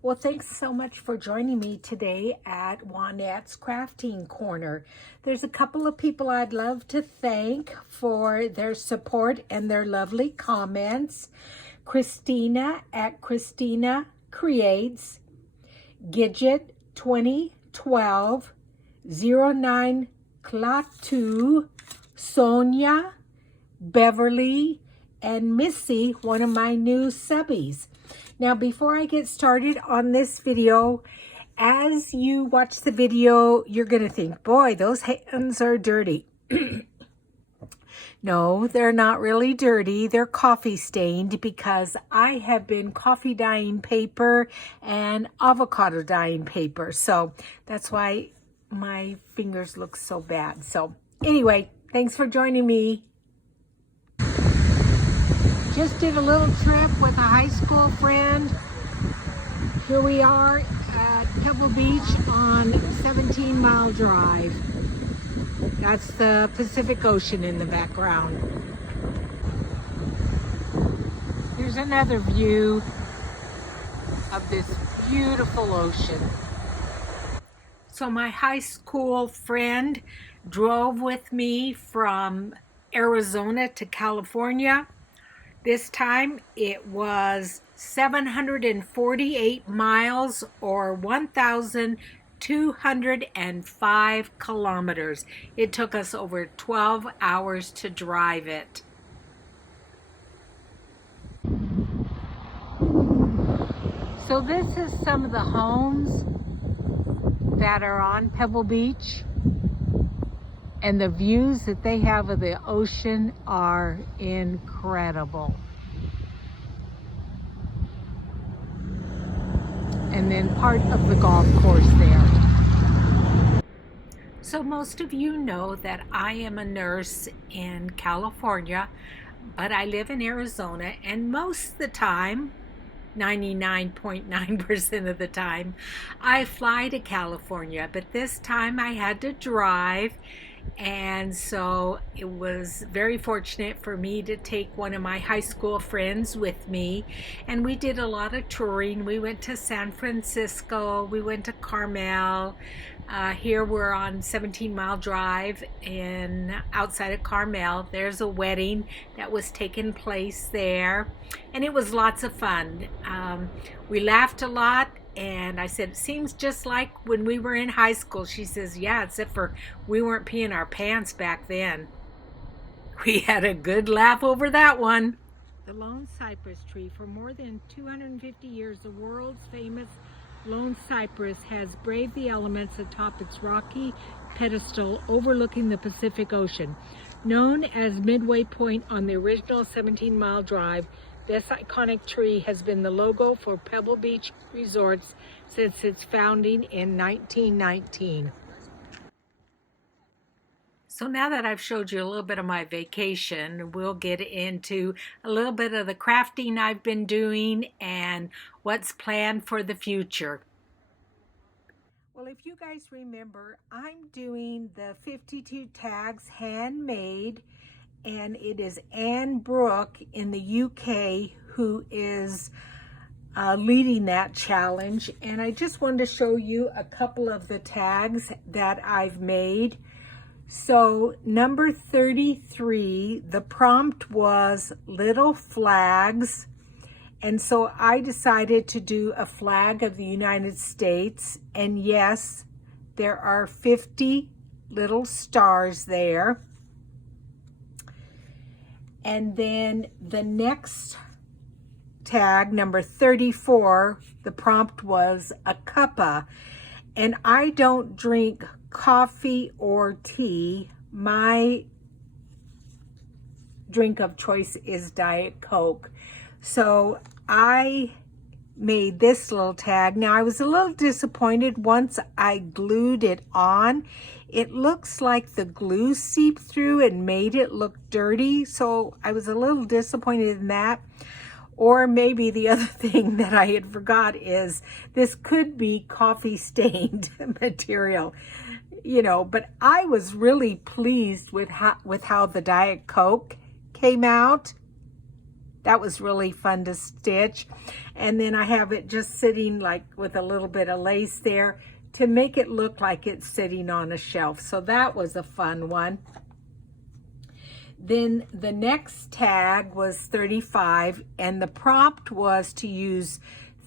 Well, thanks so much for joining me today at Juanette's Crafting Corner. There's a couple of people I'd love to thank for their support and their lovely comments. Christina at Christina Creates, Gidget 2012, 09 Klaatu, Sonia, Beverly, and Missy, one of my new subbies. Now, before I get started on this video, as you watch the video, you're going to think, boy, those hands are dirty. No, they're not really dirty. They're coffee stained because I have been coffee dyeing paper and avocado dyeing paper. So that's why my fingers look so bad. So anyway, thanks for joining me. Just did a little trip with a high school friend. Here we are at Pebble Beach on 17 Mile Drive. That's the Pacific Ocean in the background. Here's another view of this beautiful ocean. So my high school friend drove with me from Arizona to California. This time it was 748 miles or 1,205 kilometers. It took us over 12 hours to drive it. So this is some of the homes that are on Pebble Beach. And the views that they have of the ocean are incredible. And then part of the golf course there. So most of you know that I am a nurse in California, but I live in Arizona, and most of the time, 99.9% of the time, I fly to California, but this time I had to drive. And so it was very fortunate for me to take one of my high school friends with me, and we did a lot of touring. We went to San Francisco, we went to Carmel. Here we're on 17 Mile Drive and outside of Carmel. There's a wedding that was taking place there, and it was lots of fun. We laughed a lot. And I said, it seems just like when we were in high school. She says, yeah, except for we weren't peeing our pants back then. We had a good laugh over that one. The lone cypress tree. For more than 250 years, the world's famous lone cypress has braved the elements atop its rocky pedestal overlooking the Pacific Ocean. Known as Midway Point on the original 17 Mile Drive, this iconic tree has been the logo for Pebble Beach Resorts since its founding in 1919. So now that I've showed you a little bit of my vacation, we'll get into a little bit of the crafting I've been doing and what's planned for the future. Well, if you guys remember, I'm doing the 52 tags handmade. And it is Anne Brooke in the UK who is leading that challenge. And I just wanted to show you a couple of the tags that I've made. So number 33, the prompt was little flags. And so I decided to do a flag of the United States. And yes, there are 50 little stars there. And then the next tag, number 34, the prompt was a cuppa. And I don't drink coffee or tea. My drink of choice is Diet Coke. So I made this little tag. Now I was a little disappointed once I glued it on. It looks like the glue seeped through and made it look dirty, so I was a little disappointed in that. Or maybe the other thing that I had forgot is this could be coffee stained material, you know, but I was really pleased with how the Diet Coke came out. that was really fun to stitch. And then I have it just sitting like with a little bit of lace there to make it look like it's sitting on a shelf. So that was a fun one. Then the next tag was 35, and the prompt was to use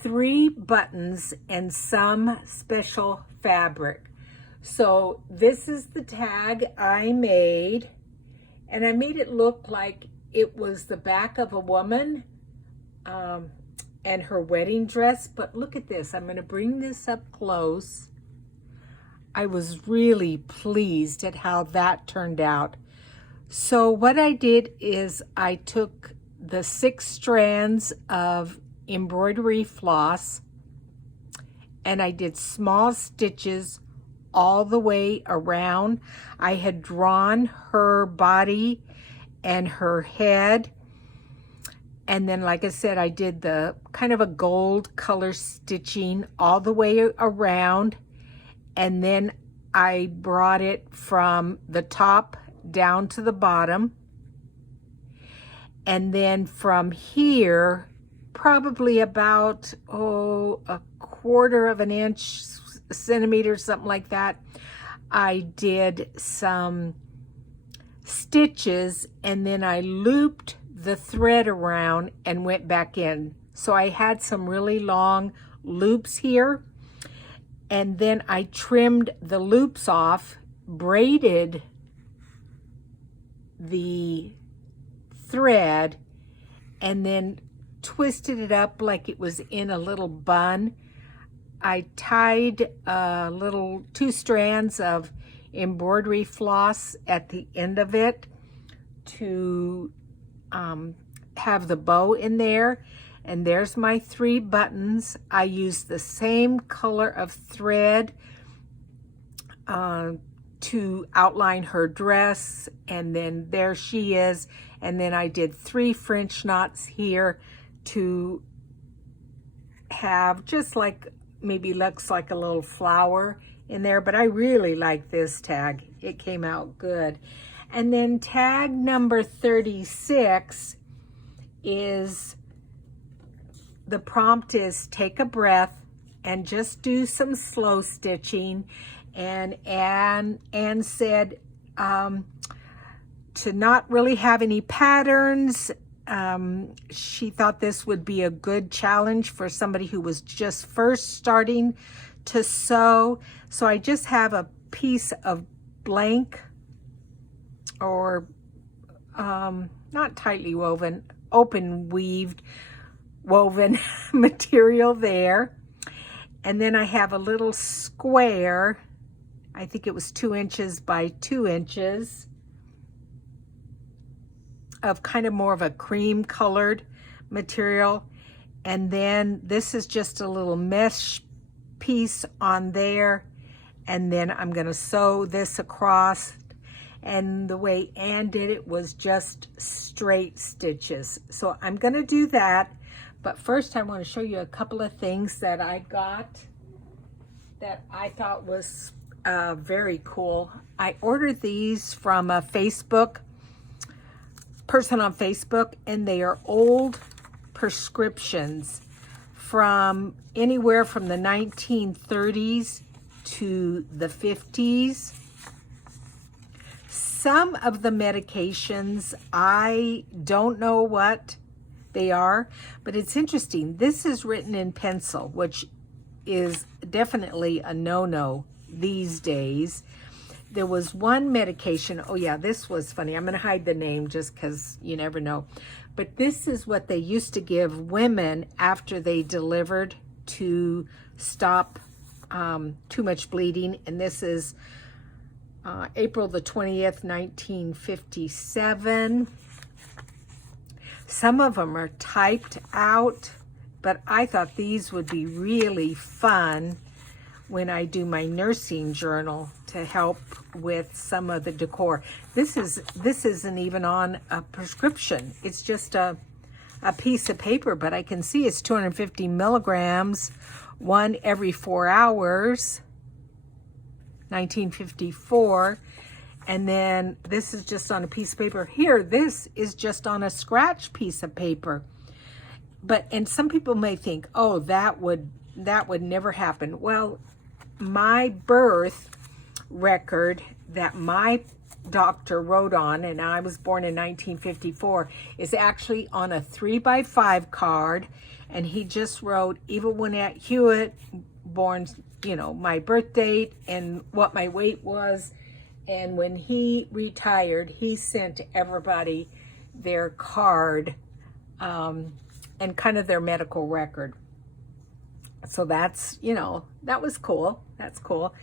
3 buttons and some special fabric. So this is the tag I made, and I made it look like it was the back of a woman and her wedding dress. But look at this. I'm going to bring this up close. I was really pleased at how that turned out. So what I did is I took the 6 strands of embroidery floss and I did small stitches all the way around. I had drawn her body and her head, and then like I said, I did the kind of a gold color stitching all the way around, and then I brought it from the top down to the bottom, and then from here probably about a quarter of an inch, centimeter, something like that, I did some stitches, and then I looped the thread around and went back in. So I had some really long loops here, and then I trimmed the loops off, braided the thread, and then twisted it up like it was in a little bun. I tied a little 2 strands of embroidery floss at the end of it to have the bow in there. And there's my 3 buttons. I used the same color of thread to outline her dress, and then there she is. And then I did 3 French knots here to have just like, maybe looks like a little flower in there, but I really like this tag. It came out good. And then tag number 36 is, the prompt is take a breath and just do some slow stitching. And Anne said to not really have any patterns. She thought this would be a good challenge for somebody who was just first starting to sew. So I just have a piece of blank, or not tightly woven, open weaved woven material there. And then I have a little square, I think it was 2 inches by 2 inches, of kind of more of a cream colored material. And then this is just a little mesh piece on there, and then I'm going to sew this across. And the way Anne did it was just straight stitches. So I'm going to do that, but first I want to show you a couple of things that I got that I thought was very cool. I ordered these from a Facebook person on Facebook, and they are old prescriptions from anywhere from the 1930s to the 50s. Some of the medications, I don't know what they are, but it's interesting. This is written in pencil, which is definitely a no-no these days. There was one medication, oh yeah, this was funny. I'm going to hide the name just because you never know. But this is what they used to give women after they delivered to stop too much bleeding. And this is April the 20th, 1957. Some of them are typed out, but I thought these would be really fun when I do my nursing journal to help with some of the decor. This isn't even on a prescription. It's just a piece of paper, but I can see it's 250 milligrams, 1 every 4 hours, 1954. And then this is just on a piece of paper. Here, this is just on a scratch piece of paper. And some people may think, oh, that would never happen. Well, my birth record that my doctor wrote on, and I was born in 1954, is actually on a 3x5 card, and he just wrote Eva Juanette Hewitt, born, my birth date and what my weight was. And when he retired, he sent everybody their card and kind of their medical record. So that's, that was cool. That's cool.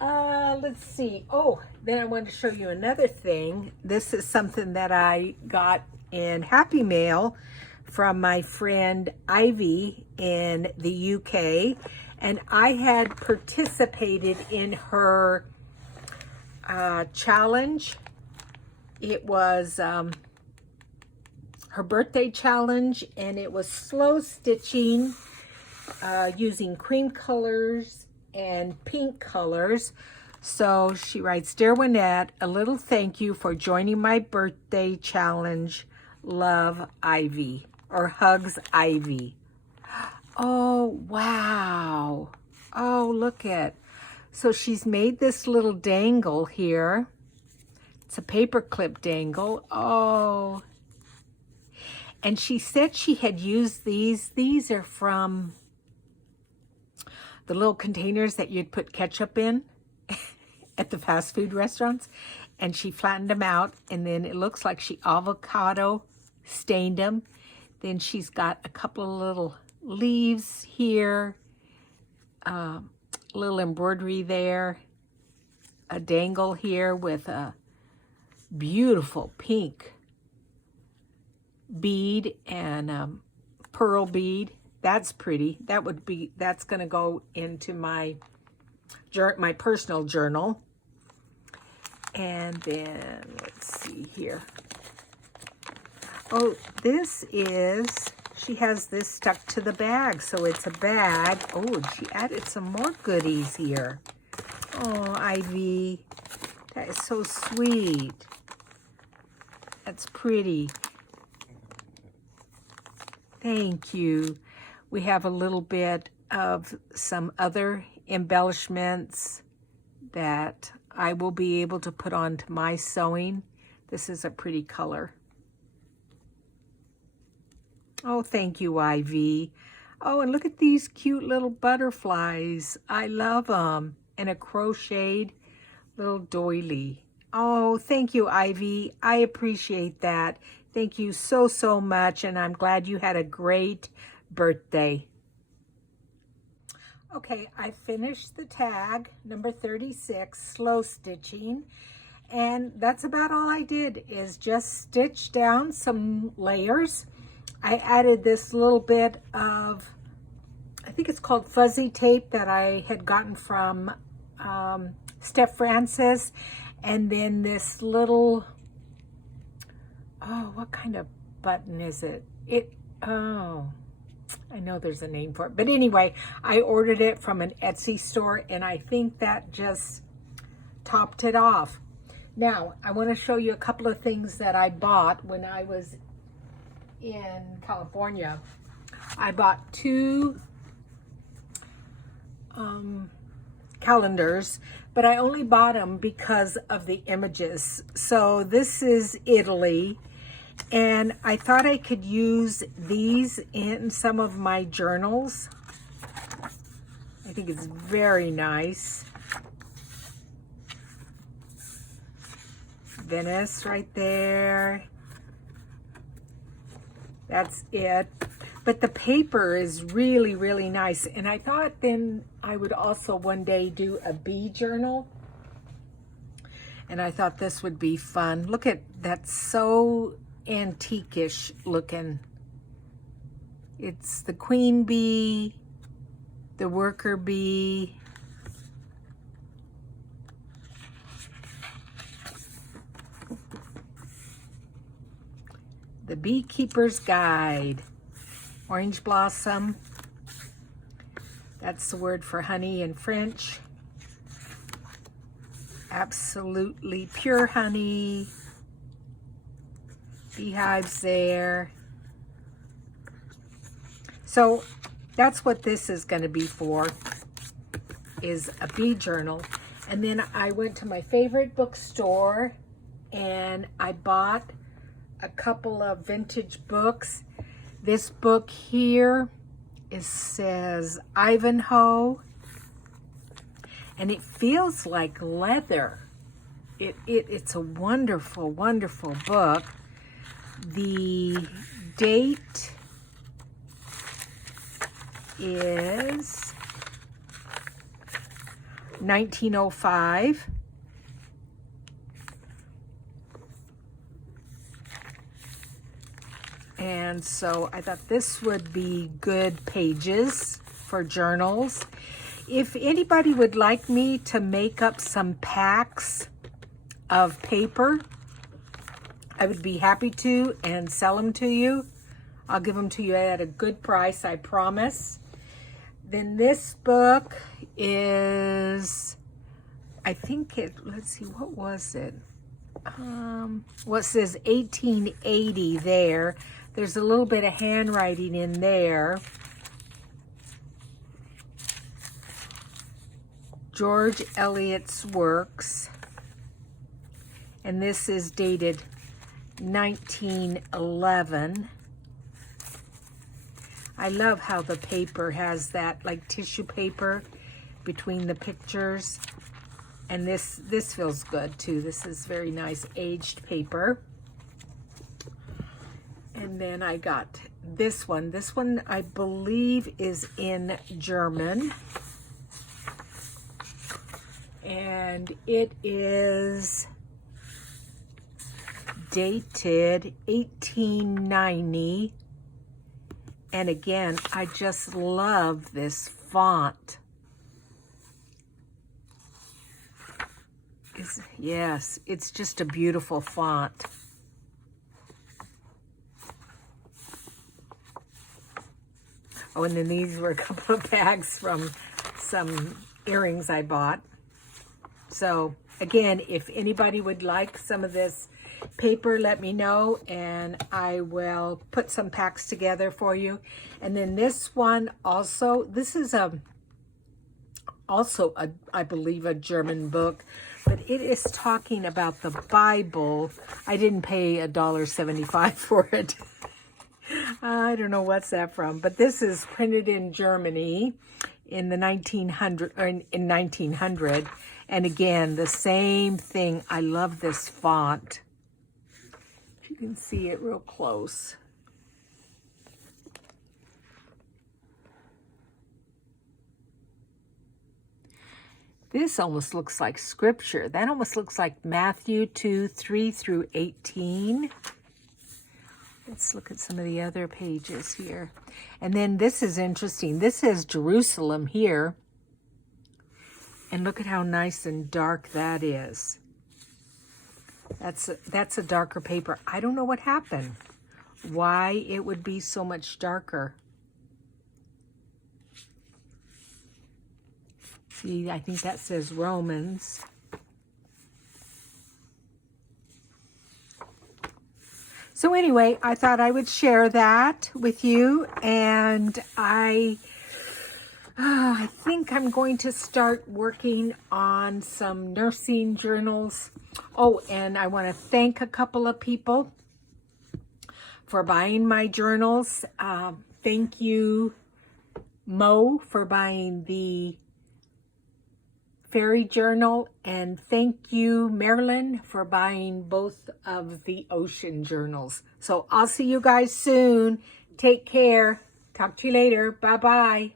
Let's see. Oh, then I want to show you another thing. This is something that I got in Happy Mail from my friend Ivy in the UK. And I had participated in her challenge. It was her birthday challenge, and it was slow stitching using cream colors and pink colors. So she writes, "Dear Juanette, a little thank you for joining my birthday challenge. Love, Ivy," or hugs, Ivy. Oh, wow. Oh, look at. So she's made this little dangle here. It's a paper clip dangle. Oh. And she said she had used these. These are from the little containers that you'd put ketchup in at the fast food restaurants. And she flattened them out, and then it looks like she avocado stained them. Then she's got a couple of little leaves here, little embroidery there, a dangle here with a beautiful pink bead and pearl bead. That's pretty. That's going to go into my personal journal. And then let's see here. Oh, she has this stuck to the bag, so it's a bag. Oh, and she added some more goodies here. Oh, Ivy, that is so sweet. That's pretty. Thank you. We have a little bit of some other embellishments that I will be able to put onto my sewing. This is a pretty color. Oh, thank you, Ivy. Oh, and look at these cute little butterflies. I love them. And a crocheted little doily. Oh, thank you, Ivy. I appreciate that. Thank you so, so much. And I'm glad you had a great birthday. Okay, I finished the tag, number 36, slow stitching. And that's about all I did, is just stitch down some layers. I added this little bit of, I think it's called fuzzy tape, that I had gotten from Steph Francis. And then this little, oh, what kind of button is it? I know there's a name for it. But anyway, I ordered it from an Etsy store, and I think that just topped it off. Now, I want to show you a couple of things that I bought when I was in California. I bought two calendars, but I only bought them because of the images. So this is Italy, and I thought I could use these in some of my journals. I think it's very nice. Venice right there. That's it. But the paper is really, really nice. And I thought then I would also one day do a bee journal. And I thought this would be fun. Look at that, so antique-ish looking. It's the queen bee, the worker bee, the beekeeper's guide, orange blossom. That's the word for honey in French. Absolutely pure honey. Beehives there. So that's what this is going to be for, is a bee journal. And then I went to my favorite bookstore and I bought a couple of vintage books. This book here says Ivanhoe, and it feels like leather. It's a wonderful, wonderful book. The date is 1905. And so I thought this would be good pages for journals. If anybody would like me to make up some packs of paper, I would be happy to and sell them to you. I'll give them to you at a good price, I promise. Then this book is, I think let's see, what was it? Well, it says 1880 there. There's a little bit of handwriting in there. George Eliot's works. And this is dated 1911. I love how the paper has that like tissue paper between the pictures. And this feels good too. This is very nice aged paper. And then I got this one. This one I believe is in German. And it is dated 1890. And again, I just love this font. Yes, it's just a beautiful font. Oh, and then these were a couple of bags from some earrings I bought. So again, if anybody would like some of this paper, let me know and I will put some packs together for you. And then this one also, this is also I believe a German book, but it is talking about the Bible. I didn't pay $1.75 for it. I don't know what's that from, but this is printed in Germany in the 1900. And again, the same thing. I love this font. If you can see it real close. This almost looks like scripture. That almost looks like Matthew 2:3-18. Let's look at some of the other pages here. And then this is interesting. This says Jerusalem here. And look at how nice and dark that is. That's a darker paper. I don't know what happened. Why it would be so much darker. See, I think that says Romans. So anyway, I thought I would share that with you, and I think I'm going to start working on some nursing journals. Oh, and I want to thank a couple of people for buying my journals. Thank you, Mo, for buying the fairy journal, and thank you, Marilyn, for buying both of the ocean journals. So I'll see you guys soon. Take care. Talk to you later. Bye-bye.